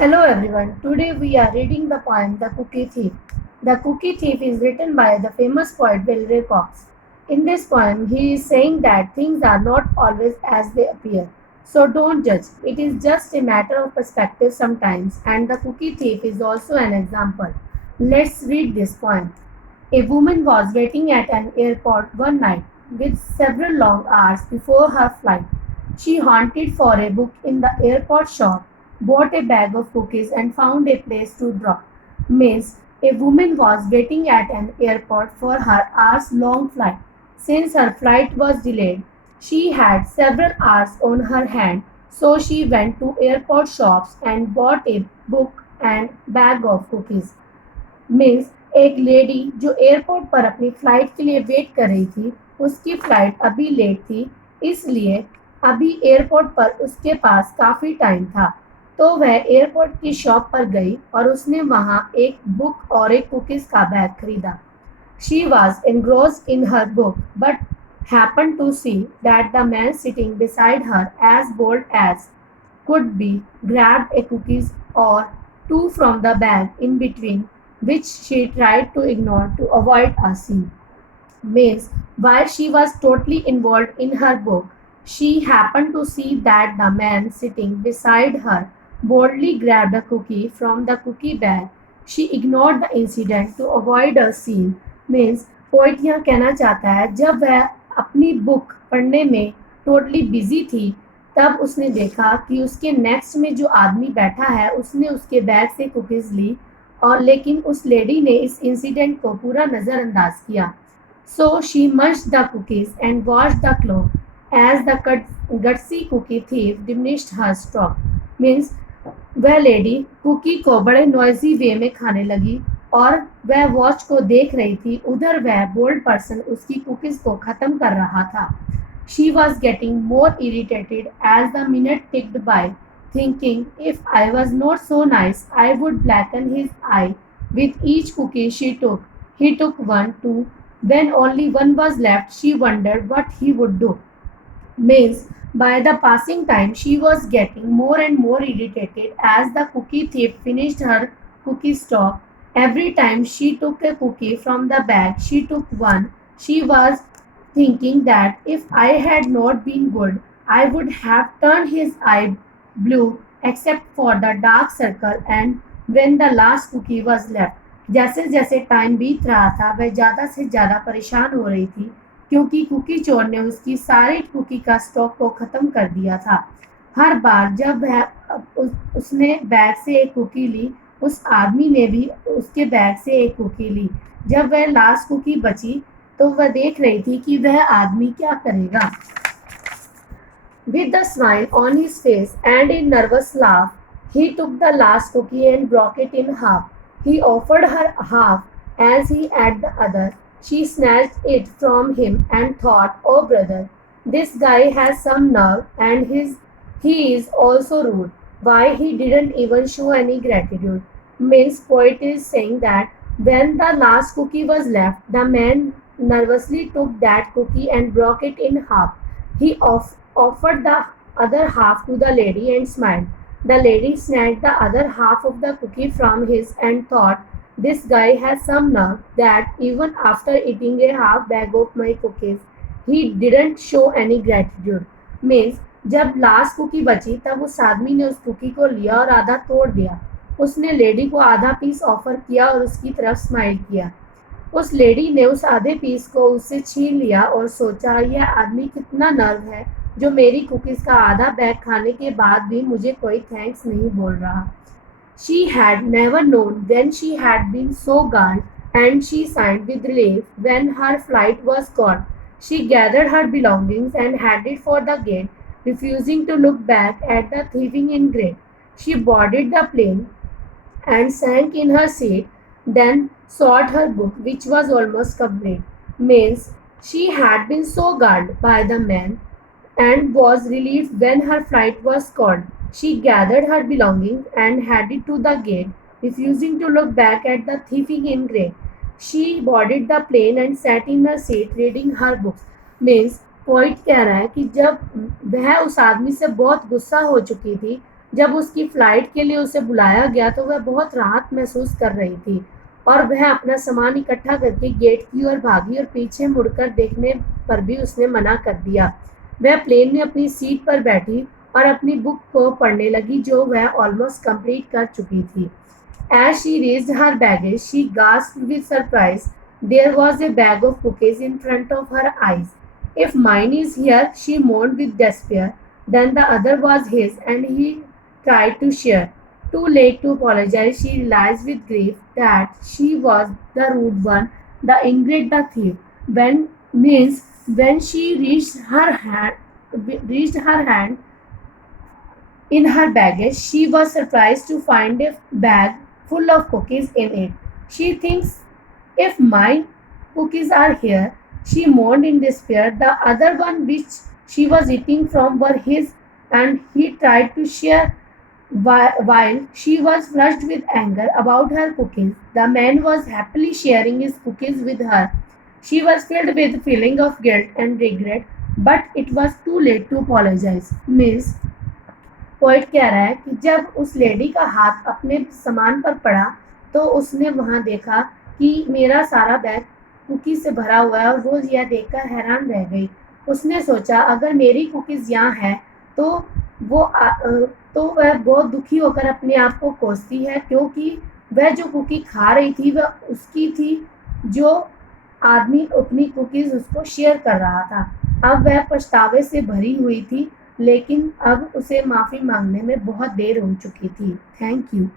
Hello everyone. Today we are reading the poem The Cookie Thief. The Cookie Thief is written by the famous poet Wilbur Cox. In this poem, he is saying that things are not always as they appear. So don't judge. It is just a matter of perspective sometimes, and the cookie thief is also an example. Let's read this poem. A woman was waiting at an airport one night with several long hours before her flight. She hunted for a book in the airport shop, bought a bag of cookies, and found a place to drop. Means a woman was waiting at an airport for her hours long flight. Since her flight was delayed, she had several hours on her hand, so she went to airport shops and bought a book and bag of cookies. Means एक lady जो airport पर अपनी flight के लिए wait कर रही थी, उसकी फ्लाइट अभी लेट थी, इसलिए अभी एयरपोर्ट पर उसके पास काफ़ी टाइम था। तो वह एयरपोर्ट की शॉप पर गई और उसने वहाँ एक बुक और एक कुकीज़ का बैग खरीदा। She was engrossed in her book, but happened to see that the man sitting beside her, as bold as could be, grabbed a cookies or two from the bag in between, which she tried to ignore to avoid a scene. Means, while she was totally involved in her book, she happened to see that the man sitting beside her boldly grabbed a cookie from the cookie bag. She ignored the incident to avoid a scene. Means, poet यहाँ कहना चाहता है जब वह अपनी book पढ़ने में totally busy थी, तब उसने देखा कि उसके नेक्स्ट में जो आदमी बैठा है उसने उसके बैग से कुकीज़ ली, और लेकिन उस लेडी ने इस इंसिडेंट को पूरा नज़रअंदाज किया। So she munched the cookies and washed the cloth. As the gutsy cookie thief diminished her stock. Means वह लेडी कुकी को बड़े नॉइजी वे में खाने लगी और वह वॉच को देख रही थी, उधर वह बोल्ड पर्सन उसकी कुकीज को खत्म कर रहा था। She was getting more irritated as the minute ticked by, thinking if I was not so nice, I would blacken his eye with each cookie she took. He took one too. When only one was left, she wondered what he would do. Means by the passing time, she was getting more and more irritated as the cookie thief finished her cookie stock. Every time she took a cookie from the bag, she took one. She was thinking that if I had not been good, I would have turned his eye blue except for the dark circle and when the last cookie was left. जैसे जैसे time बीत रहा था, वह ज़्यादा से ज़्यादा परेशान हो रही थी क्योंकि कुकी चोर ने उसकी सारी कुकी का स्टॉक को ख़त्म कर दिया था। हर बार जब वह उसने बैग से एक कुकी ली, उस आदमी ने भी उसके बैग से एक कुकी ली। जब वह लास्ट कुकी बची, तो वह देख रही थी कि वह आदमी क्या करेगा। With a smile on his face and a nervous laugh, he took the last cookie and broke it in half. He offered her half as he had the other. She snatched it from him and thought, "Oh brother, this guy has some nerve and he is also rude. Why he didn't even show any gratitude." Means poet is saying that when the last cookie was left, the man nervously took that cookie and broke it in half. He offered the other half to the lady and smiled. The lady snatched the other half of the cookie from his and thought, "This guy has some nerve that even after eating a half bag of my cookies, he didn't show any gratitude." Means जब last cookie बची तब उस आदमी ने उस cookie को लिया और आधा तोड़ दिया। उसने लेडी को आधा पीस ऑफर किया और उसकी तरफ स्माइल किया। उस लेडी ने उस आधे पीस को उससे छीन लिया और सोचा, यह आदमी कितना नर्व है जो मेरी कुकीज़ का आधा बैग खाने के बाद भी मुझे कोई थैंक्स नहीं बोल रहा। She had never known when she had been so galled, and she sighed with relief when her flight was caught. She gathered her belongings and headed for the gate, refusing to look back at the thieving ingrate. She boarded the plane and sank in her seat, then sought her book, which was almost complete. Means she had been so galled by the man and was relieved when her flight was called. She gathered her belongings and headed to the gate, refusing to look back at the thieving ingrate. She boarded the plane and sat in her seat reading her books. Means point कह रहा है कि जब वह उस आदमी से बहुत गुस्सा हो चुकी थी, जब उसकी फ्लाइट के लिए उसे बुलाया गया तो वह बहुत राहत महसूस कर रही थी और वह अपना सामान इकट्ठा करके गेट की ओर भागी और पीछे मुड़कर देखने पर भी उसने मना कर दिया। वह प्लेन में अपनी सीट पर बैठी और अपनी बुक को पढ़ने लगी जो वह ऑलमोस्ट कंप्लीट कर चुकी थी। As she raised her baggage, she gasped with surprise. There was a bag of cookies in front of her eyes. If mine is here, she moaned with despair. Then the other was his, and he tried to share. Too late to apologize, she realized with grief that she was the rude one, the ingrate, the thief. When she reached her hand in her baggage, she was surprised to find a bag full of cookies in it. She thinks, if my cookies are here, she moaned in despair. The other one which she was eating from were his, and he tried to share while she was flushed with anger about her cookies. The man was happily sharing his cookies with her. She was filled with feeling of guilt and regret, but it was too late to apologize. Miss poet कह रहा है कि जब उस lady का हाथ अपने सामान पर पड़ा तो उसने वहां देखा कि मेरा सारा बैग कुकीज से भरा हुआ है और वो यह देखकर हैरान रह गई। उसने सोचा अगर मेरी कुकीज यहाँ है तो तो वह बहुत दुखी होकर अपने आप को कोसती है क्योंकि वह जो कुकी खा रही थी वह उसकी थी जो आदमी अपनी कुकीज उसको शेयर कर रहा था। अब वह पछतावे से भरी हुई थी लेकिन अब उसे माफ़ी मांगने में बहुत देर हो चुकी थी। Thank you.